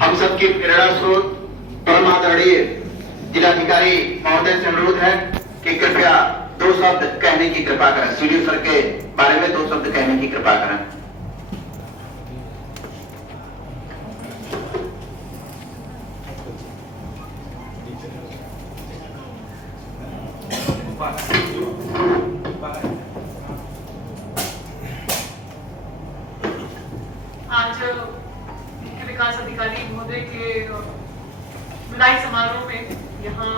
हम सबकी प्रेरणा स्रोत परम आदरणीय जिलाधिकारी महोदय से अनुरोध है कि कृपया 2 शब्द कहने की कृपा करें। सीडीओ सर के बारे में 2 शब्द कहने की कृपा करें। आज मुख्य विकास अधिकारी महोदय के विदाई समारोह में यहाँ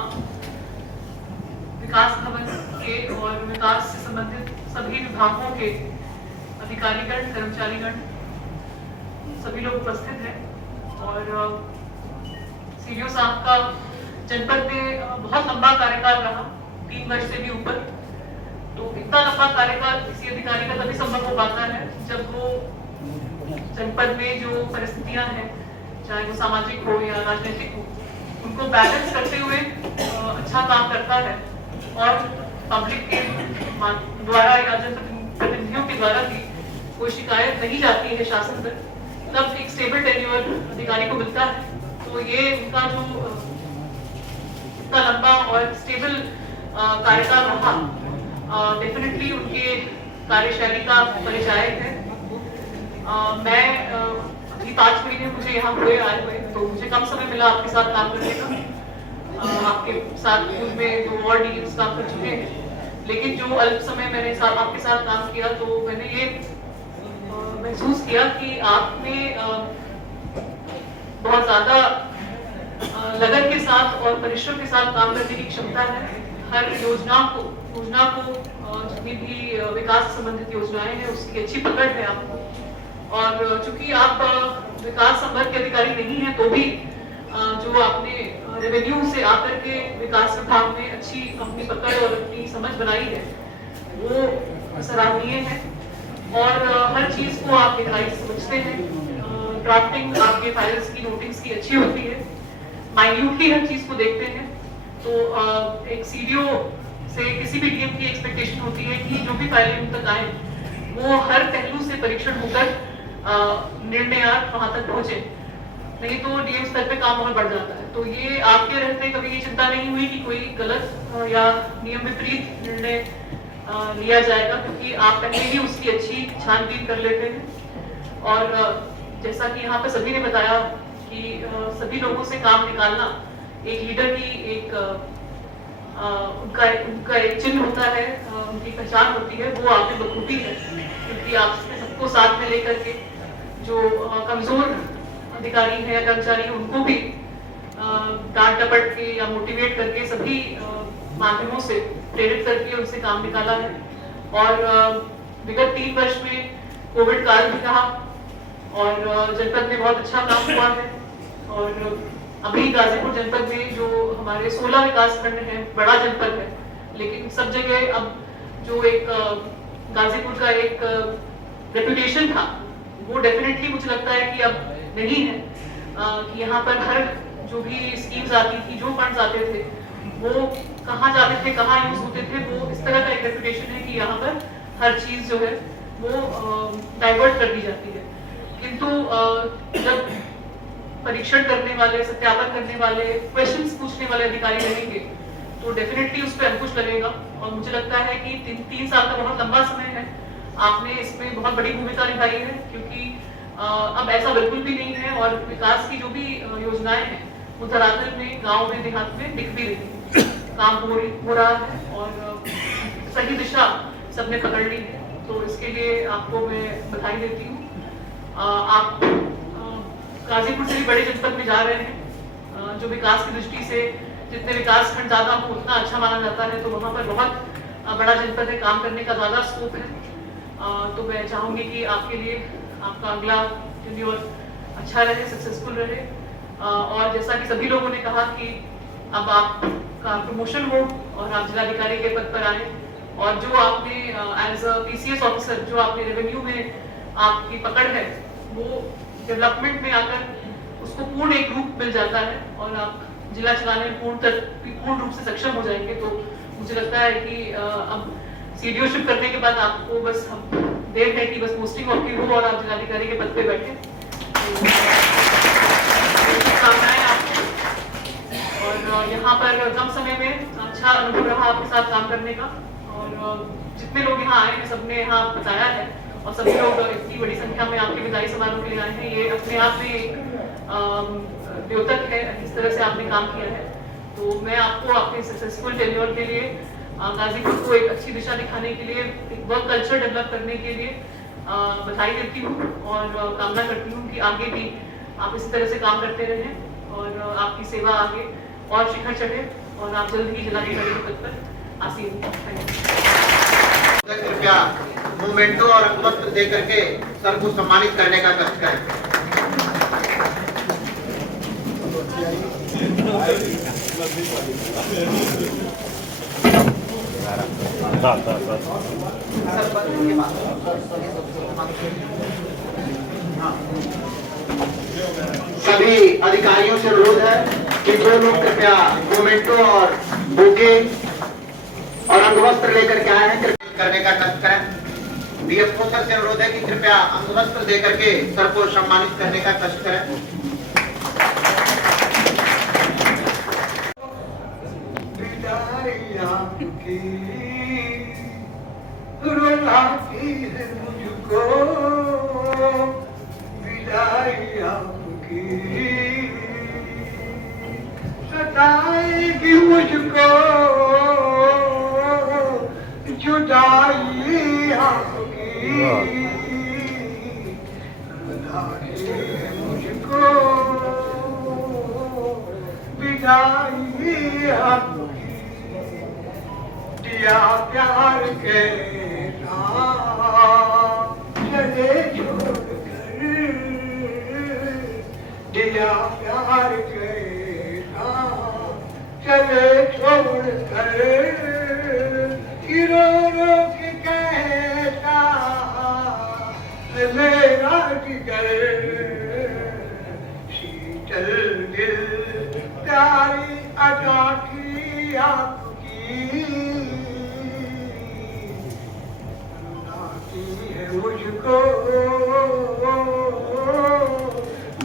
विकास भवन के और विकास से संबंधित सभी विभागों के अधिकारीगण, कर्मचारीगण सभी लोग उपस्थित हैं और सीडीओ साहब का जनपद में बहुत लंबा कार्यकाल रहा, 3 वर्ष से भी ऊपर। तो इतना लंबा कार्यकाल किसी अधिकारी का तभी संभव हो पाता है जब वो जनपद में जो परिस्थितियां हैं, चाहे वो सामाजिक हो या राजनीतिक हो, उनको बैलेंस करते हुए अच्छा काम करता है और पब्लिक के द्वारा या जनप्रतिनिधियों के द्वारा भी कोई शिकायत नहीं जाती है शासन तक, तब एक स्टेबल टेन्योर अधिकारी को मिलता है। तो ये उनका जो इतना लंबा और स्टेबल कार्यकाल रहा, डेफिनेटली उनके कार्यशैली का परिचायक है। मैं अभी 5 महीने मुझे यहाँ हुए आए हुए, तो मुझे कम समय मिला आपके साथ काम करने का। आपके साथ पूर्व में 2 और डीएम्स काम कर चुके हैं, लेकिन जो अल्प समय मैंने आपके साथ काम किया तो मैंने ये महसूस किया कि आप में बहुत ज्यादा लगन के साथ और परिश्रम के साथ काम करने की क्षमता है। हर योजना को जितनी भी विकास से संबंधित योजनाएं हैं उसकी अच्छी पकड़ है आपको। और चूंकि आप विकास संवर्ग के अधिकारी नहीं हैं, तो भी जो आपने रेवेन्यू से आकर के विकास विभाग में अच्छी अपनी पकड़ और अपनी समझ बनाई है, वो सराहनीय है। और हर चीज को आप गहराई से समझते हैं। ड्राफ्टिंग आपके फाइल्स की, नोटिंग्स की अच्छी होती है, माइन्यूटली हर चीज को देखते हैं। तो एक सीडीओ से किसी भी डीएम की एक्सपेक्टेशन होती है कि जो भी फाइलें उन तक आए वो हर पहलू से परीक्षण होकर निर्णयात वहां तक पहुंचे, नहीं तो डीएम स्तर पे काम और बढ़ जाता है। तो ये आपके रहते कभी ये चिंता नहीं हुई कि कोई गलत या नियम विपरीत निर्णय लिया जाएगा, क्योंकि आप पहले ही उसकी अच्छी छानबीन कर लेते हैं। और जैसा कि यहाँ पे सभी ने बताया कि सभी लोगों से काम निकालना एक लीडर की एक उनका एक चिन्ह होता है, उनकी पहचान होती है, वो आप में बखूबी है। क्योंकि आप सबको साथ में लेकर के जो कमजोर अधिकारी है या कर्मचारी है उनको भी डांट डपट के या मोटिवेट करके सभी माध्यमों से प्रेरित करके उनसे काम निकाला है। और विगत 3 वर्ष में कोविड काल भी रहा और जनपद में बहुत अच्छा काम हुआ है। और अभी गाजीपुर जनपद में जो हमारे 16 विकास खंड हैं, बड़ा जनपद है, लेकिन सब जगह अब जो एक गाजीपुर का एक रेपुटेशन था वो डेफिनेटली मुझे लगता है कि अब नहीं है। कि यहाँ पर हर जो भी स्कीम्स आती थी, जो फंड्स आते थे, वो कहाँ जाते थे, कहाँ यूज होते थे, वो इस तरह का एक रेपुटेशन है कि यहाँ पर हर चीज जो है वो डाइवर्ट कर दी जाती है। किंतु जब परीक्षण करने वाले, सत्यापन करने वाले, क्वेश्चंस पूछने वाले अधिकारी रहेंगे तो डेफिनेटली उस पर अंकुश लगेगा। और मुझे लगता है कि 3 साल का बहुत लंबा समय है, आपने इसमें बहुत बड़ी भूमिका निभाई है। क्योंकि अब ऐसा बिल्कुल भी नहीं है और विकास की जो भी योजनाएं हैं वो धरातल में, गांव में, देहात में दिख भी रही है, काम हो रहा है और सही दिशा सबने पकड़ ली है। तो इसके लिए आपको मैं बधाई देती हूँ। आप गाजीपुर से भी बड़े जनपद में जा रहे हैं, जो विकास की दृष्टि से जितने विकास खंड ज्यादा हो उतना अच्छा माना जाता है, तो वहाँ पर बहुत बड़ा जनपद है, काम करने का ज्यादा स्कोप है। तो मैं चाहूंगी कि आपके लिए आपका अगला टेन्योर अच्छा रहे, सक्सेसफुल रहे। और जैसा कि सभी लोगों ने कहा कि अब आपका प्रमोशन हो और आप जिलाधिकारी के पद पर आए, और जो आपने एज अ पीसीएस ऑफिसर जो आपने रेवेन्यू में आपकी पकड़ है वो डेवलपमेंट में आकर उसको पूर्ण एक रूप मिल जाता है और आप जिला चलाने में पूर्ण रूप से सक्षम हो जाएंगे। तो मुझे लगता है कि अब सीडीओशिप करने के बाद आपको बस हम देर है कि बस पोस्टिंग आपकी हो और आप जिलाधिकारी के पद पे बैठे। पर कम समय में अच्छा अनुभव रहा आपके साथ काम करने का। और जितने लोग यहाँ आए हैं सबने यहाँ बताया है, और सभी लोग इतनी बड़ी संख्या में आपके विदाई समारोह के लिए आए हैं, ये अपने आप में एक द्योतक है इस तरह से आपने काम किया है। तो मैं आपको अपने सक्सेसफुल टेन्योर के लिए, गाजीपुर को एक अच्छी दिशा दिखाने के लिए, एक वर्क कल्चर डेवलप करने के लिए बधाई देती हूँ और कामना करती हूँ कि आगे भी आप इसी तरह से काम करते रहें और आपकी सेवा आगे और शिखर चढ़े और आप जल्द ही जिलाधिकारी के पद पर आसीन हों। कृपया मोमेंटो और अंगवस्त्र दे करके सर को सम्मानित करने का कष्ट करें। सभी अधिकारियों से अनुरोध है कि जो लोग कृपया मोमेंटो और बुके और अंगवस्त्र लेकर के आए हैं कृपया करने का कष्ट करें। डीएफओ सर से अनुरोध है कि कृपया अंगवस्त्र देकर के सर को सम्मानित करने का कष्ट करें। रुलाती है मुझको विदाई आपकी, सताएगी मुझको जुदाई आपकी, रुलाती है मुझको विदाई आपकी। दिया प्यार के चले छोड़ कर, दिया प्यार के चले छोड़ कर, रो रो के कहता मेरा जिगर, शीतल दिल प्यारी अदा की आपकी, मुझको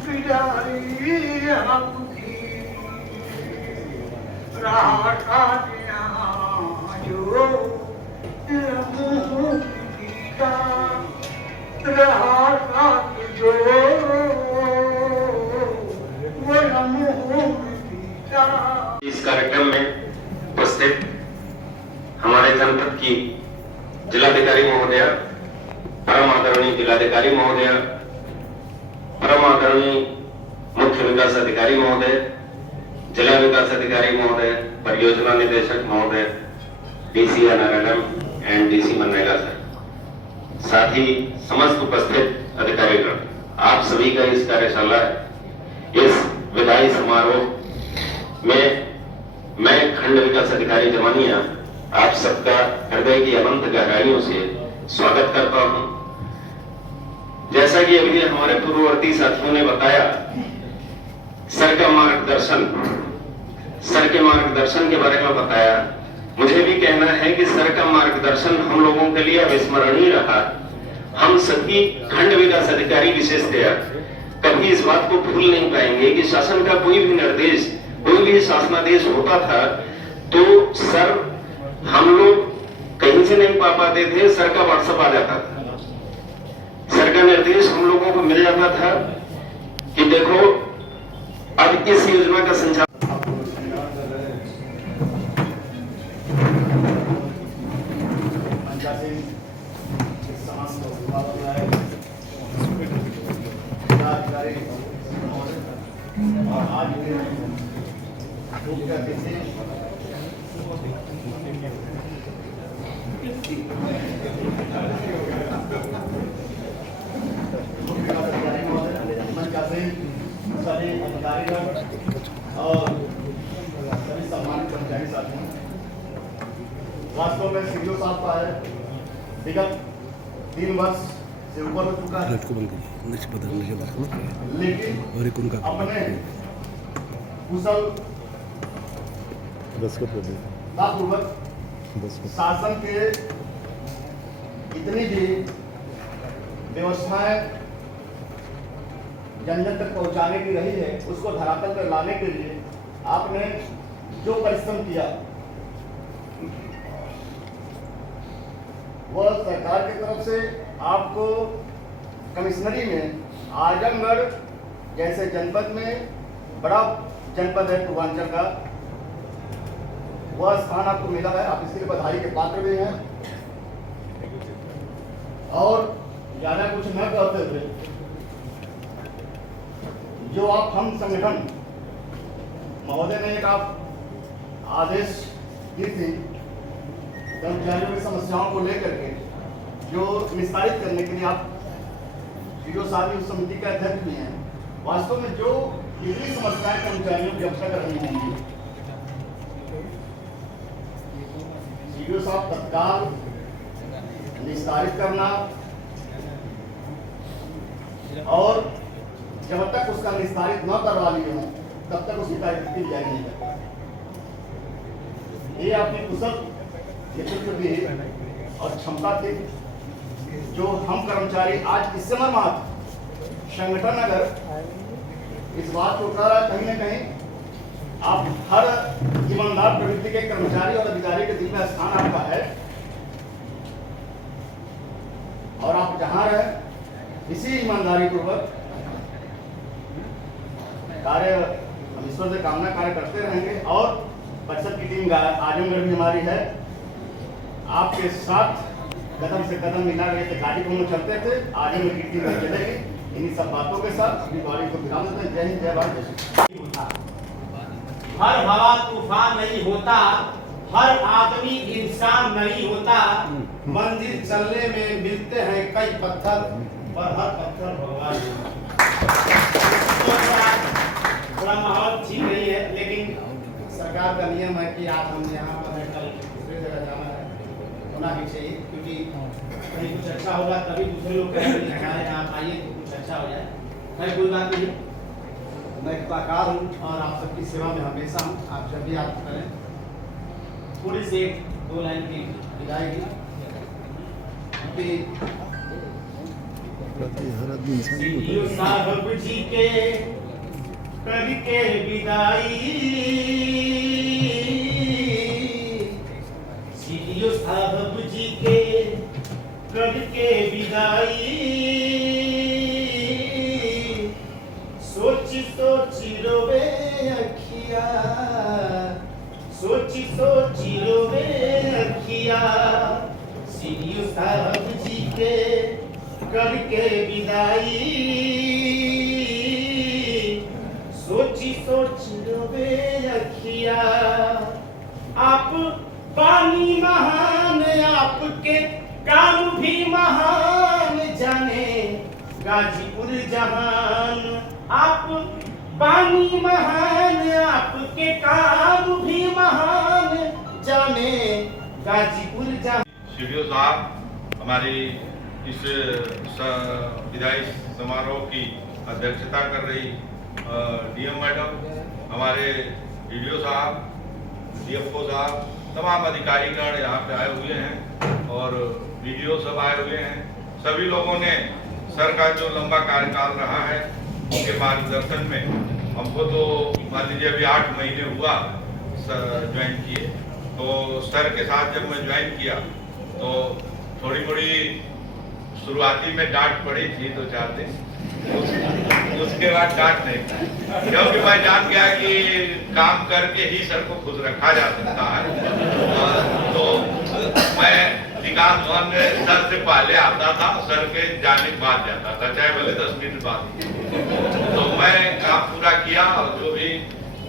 विदाई आपकी। रहा साथिया जो लम्हों की गीता, रहा साथ जो वो लम्हों की गीता। इस कार्यक्रम में उपस्थित हमारे जनपद की जिलाधिकारी महोदया, परम आदरणीय जिलाधिकारी महोदया, परम आदरणीय मुख्य विकास अधिकारी महोदय, जिला विकास अधिकारी महोदय, परियोजना निदेशक महोदय, DC NRLM and DC MNREGA sir, साथ ही समस्त उपस्थित अधिकारीगण, आप सभी का इस कार्यशाला इस विदाई समारोह में मैं खंड विकास अधिकारी जमानिया आप सबका हृदय की अनंत गहराइयों से स्वागत करता हूं। जैसा कि अभी हमारे पूर्ववर्ती साथियों ने बताया, सर के मार्गदर्शन के बारे में बताया, मुझे भी कहना है कि सर का मार्गदर्शन हम लोगों के लिए अविस्मरणीय रहा। हम सभी खंड विकास अधिकारी विशेषतया कभी इस बात को भूल नहीं पाएंगे कि शासन का कोई भी निर्देश, कोई भी शासनादेश होता था तो सर, हम लोग कहीं से नहीं पा पाते थे, सर का व्हाट्सएप आ जाता था, सर का निर्देश हम लोगों को मिल जाता था कि देखो अब इस योजना का संचालन। सभी अधिकारीगण और सभी सम्मानित कर्मचारी साथी, वास्तव में सीडीओ साहब का है विगत 3 वर्ष से ऊपर हो चुका है, लेकिन अपने कुशल पूर्वक शासन के इतनी भी व्यवस्थाएं जन जन तक पहुंचाने की रही है, उसको धरातल पर लाने के लिए आपने जो परिश्रम किया वह सरकार की तरफ से आपको कमिश्नरी में आजमगढ़ जैसे जनपद में बड़ा जनपद है पूर्वांचल का, वह स्थान आपको मिला है। आप इसके लिए बधाई के पात्र भी हैं। और ज्यादा कुछ न कहते हुए जो आप हम संगठन महोदय ने एक आप आदेश दी थी कर्मचारियों की समस्याओं को लेकर के जो निस्तारित करने के लिए आप वीडियो साहब उस समिति के अध्यक्ष भी हैं। वास्तव में जो इतनी समस्याएं कर्मचारियों की अब तक रही होंगी, वीडियो साहब तत्काल निस्तारित करना और जब तक उसका निस्तारित न करवा लिए हों तब तक उसकी कार्यकृति जारी नहीं करता। ये आपकी कुशल नेतृत्व भी और क्षमता थी जो हम कर्मचारी आज इस समय मात्र संगठन अगर इस बात को कर रहा है कहीं न कहीं आप हर ईमानदार प्रवृत्ति के कर्मचारी और अधिकारी के दिल में स्थान आपका है और आप जहां रहे इसी ईमानदारी पूर्वक कार्य हम ईश्वर से कामना कार्य करते रहेंगे। और परिषद की टीम आजमगढ़ भी हमारी है, आपके साथ कदम से कदम मिला रहे थे, गाजीपुर में चलते थे, आजमगढ़ की टीम चलेगी। इन्हीं सब बातों के साथ अपनी बारी को विराम देते हैं। जय हिंद, जय भारत, जय हर हवा तूफान नहीं होता, हर आदमी इंसान नहीं होता। मंदिर चलने में मिलते हैं कई पत्थर, पर हर पत्थर भगवान। थोड़ा माहौल ठीक नहीं है, लेकिन सरकार का नियम है कि आज हम यहाँ पर है, कल दूसरी जगह जाना है, होना भी चाहिए, क्योंकि कहीं कुछ अच्छा होगा तभी दूसरे लोग कहेंगे हमारे यहाँ आइए तो कुछ अच्छा हो जाए। मैं कोई बात नहीं, मैं कलाकार हूँ और आप सबकी सेवा में हमेशा हूँ। आप जब भी आप करें थोड़ी सी 2 लाइन की विदाई सीडीओ साहब जी के करके विदाई, सीडीओ साहब जी के करके विदाई, सोची सोची रोवे अखिया, सोची सोची रोवे अखिया। सीडीओ साहब जी के करके विदाई, सोची सोची रोवे अखिया। आप पानी महान, आपके काम भी महान, जाने गाजीपुर जहान। आप पानी महान, आपके काम भी महान, जाने गाजीपुर जहान। सीडीओ साहब हमारी इस विदाई समारोह की अध्यक्षता कर रही डीएम मैडम, हमारे डीडीओ साहब, डीएफओ साहब, तमाम अधिकारीगण यहाँ पे आए हुए हैं और वीडियो सब आए हुए हैं। सभी लोगों ने सर का जो लंबा कार्यकाल रहा है उनके मार्गदर्शन में हमको तो मान लीजिए अभी 8 महीने हुआ ज्वाइन किए, तो सर के साथ जब मैं ज्वाइन किया तो थोड़ी बड़ी शुरुआती में डांट पड़ी थी 2-4 दिन, उसके बाद डांट नहीं था, क्योंकि मैं जान गया कि काम करके ही सर को खुश रखा जा सकता है। तो मैं विकास भवन में सर से पहले आता था, सर के जाने के बाद जाता था, चाहे भले 10 मिनट बाद। तो मैं काम पूरा किया और जो भी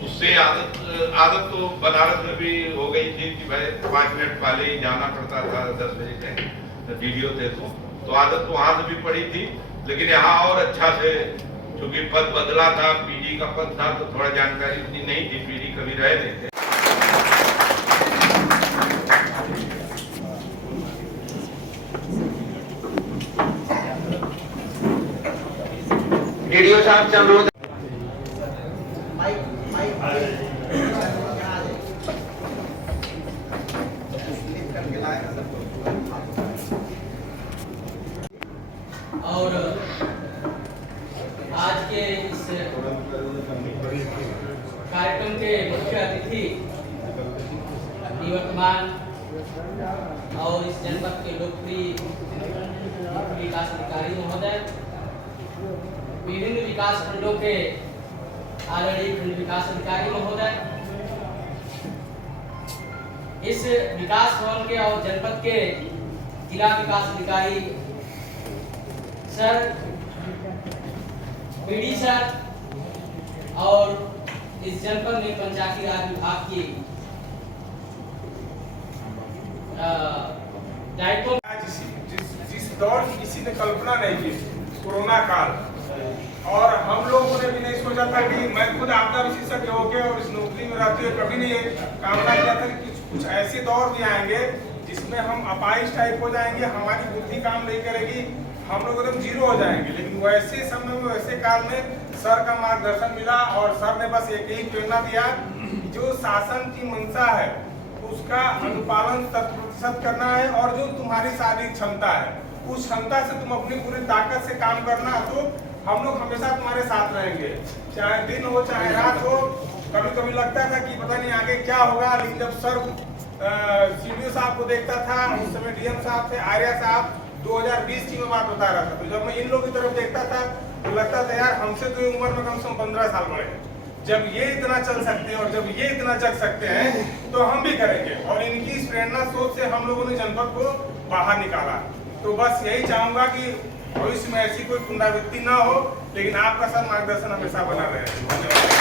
उससे आदत तो बनारस में भी हो गई थी कि भाई 5 मिनट पहले ही जाना पड़ता था, 10 बजे से वीडियो थे तो आदत तो वहां से भी पड़ी थी। लेकिन यहाँ और अच्छा से, क्योंकि पद बदला था, पीडी का पद था, तो थोड़ा जानकारी इतनी नहीं थी, पीडी कभी रहे नहीं थे। डीडीओ साहब से अनुरोध और आज के इस कार्यक्रम के मुख्य अतिथि निवर्तमान और इस जनपद के लोकप्रिय विकास अधिकारी महोदय, विभिन्न विकास खंडों के आदरणीय खंड विकास अधिकारी महोदय, इस विकास भवन के और जनपद के जिला विकास अधिकारी सर, पीडी सर और इस जनपद में पंचायती राज विभाग की दायित्व जिस दौर की किसी ने कल्पना नहीं की, कोरोना काल, और हम लोगों ने भी नहीं सोचा था कि मैं खुद आपदा विशेषज्ञ होके और इस नौकरी में रहते हुए कभी नहीं कामना किया था कि कुछ ऐसे दौर भी आएंगे जिसमें हम अपाइज टाइप हो जाएंगे, हमारी बुद्धि काम नहीं करेगी, हम लोग एकदम जीरो हो जाएंगे। लेकिन वैसे समय में, वैसे काल में सर का मार्गदर्शन मिला और सर ने बस एक ही प्रेरणा दिया, जो शासन की मंशा है उसका अनुपालन 100% करना है, और जो तुम्हारी शारीरिक क्षमता है उस क्षमता से तुम अपनी पूरी ताकत से काम करना, तो हम लोग हमेशा तुम्हारे साथ रहेंगे, चाहे दिन हो चाहे रात हो। कभी कभी लगता था कि पता नहीं आगे क्या होगा, लेकिन जब सर सीडीओ साहब को देखता था, उस समय डीएम साहब थे, आर्या साहब 2020 की मैं बात बता रहा था, तो जब मैं इन लोगों की तरफ देखता था तो लगता था यार हमसे तो ये उम्र में कम से कम 15 साल बड़े हैं। जब ये इतना चल सकते हैं और जब ये इतना जग सकते हैं तो हम भी करेंगे, और इनकी इस प्रेरणा सोच से हम लोगों ने जनपद को बाहर निकाला। तो बस यही चाहूंगा कि भविष्य में ऐसी कोई पुनरावृत्ति ना हो, लेकिन आपका सर मार्गदर्शन हमेशा बना रहे। धन्यवाद।